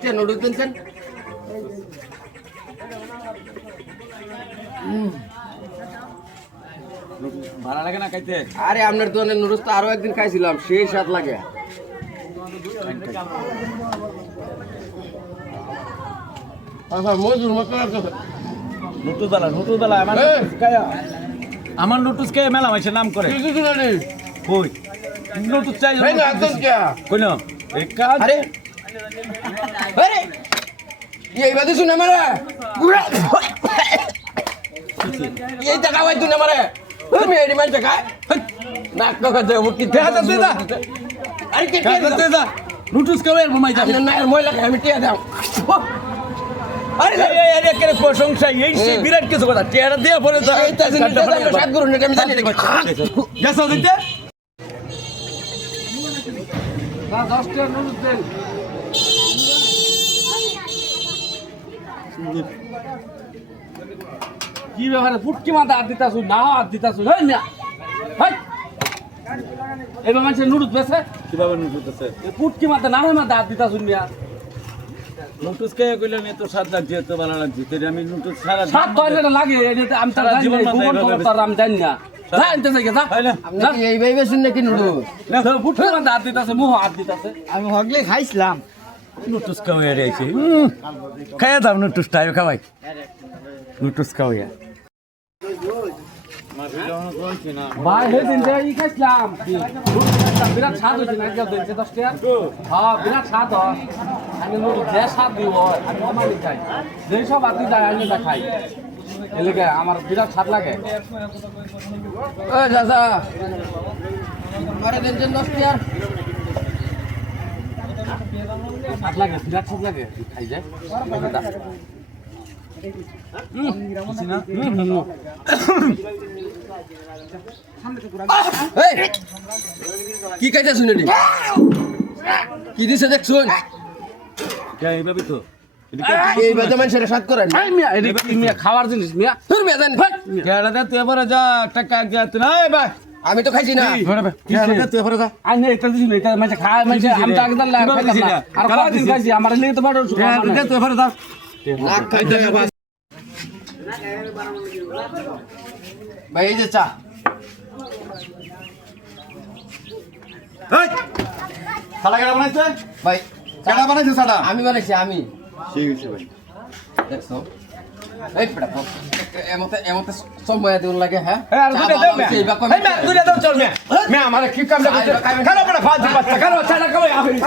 Noodles দিনছেন ভালো লাগে না খাইতে? আরে আপনার দোকানের নুডলস তো আরও একদিন খাইছিলাম সেই স্বাদ লাগে। আচ্ছা আমার! নুটুস খায়া আমার নুটুস খেয়ে মেলা মাইছে নাম করে। নুটুস চাই এই না, একদম কে? কই না? এই কাজ আরে আরে এই বাদে শুনে মারে? এই টাকা ওই তুই মারে? তুমি এই মান টাকা নাক টাকা দে মুটি দেখা যাচ্ছে না। আরে কে কে কাজ দে? যা নুটুস খাওয়াই মাই যাবে আপনার নায়ের ময়লা খাই আমি টিয়া দাও আরে এই আরে কেন প্রশংসা এই সেই হুম। বিরাট কিছু কথা। টেয়ারা দিয়ে পরে যা। এই তাজিন সাত গুরু নেট আমি জানি রে গেছো দিতে না 10 টাকা নুডলস দেন। কি ব্যাপারে? ফুটকি মাথা হাত দিতাছু না হাত দিতাছু হেই না হেই। এবার মানুষের নুডুস বেছে? কীভাবে নুটুস আছে ফুটকি মাথা না মাথা হাত দিতাছু মিয়া। নুটুস খেয়ে কইলাম এত স্বাদ লাগছে এত ভালো লাগছে তাই আমি নুটুস সারা সাত তো এটা লাগে এটা আমি তার জীবন এভাবে আমি জানি না। কি মাথা আমি হগলে খাইছিলাম। নুটুস খাওয়াই রয়েছে খাইয়া দাও নুটুস টাইম খাওয়াই নুটুস খাওয়াইয়া ভাই হে দিন ই খাইছিলাম বিরাট স্বাদ হয়েছে না কেউ দিনছে দশ টাকা হ্যাঁ বিরাট স্বাদ হয় আমি যে স্বাদ দিব আমি অমানি খাই যেই সব আদি যায় আমি খাই এলাকা আমার বিরাট স্বাদ লাগে ওই দাদা মারে দেন দেন 10 টাকা স্বাদ লাগে বিরাট স্বাদ লাগে। খাই যায়। কি খাইতে শুনে নি কি দিছে দেখ শুন এইভাবে তো? খাওয়ার জিনিস মিয়া। তোর কেডা দে তুই এবারে যা টাকা যা তুই ভাই। আমি তো খাইছি না। এটা এটা মানে খায় মানে আমি তো আগে দাঁড়ালে খাইলাম না। আর কারা খাইছি আমার লিয়ে তো বড় কেডা দে তুই এবারে যা। নাক খাইতে ভাই এই যে চা। এই সাদা কেডা বানাইছে? ভাই কেডা বানাইছে আমি বানাইছি আমি। ঠিক আছে ভাই। দেখছ এই পেড়া এমতে এমতে সময় দেউন লাগে হ্যাঁ এই আর দুইটা দাও মিয়া। এই বাক্য এই দাও চল মিয়া। মিয়া, আমারে কি কামটা করছে? খালো বড় ফালতু বাচ্চা, খালো, ছাড়া খাওয়াই, আফেরি।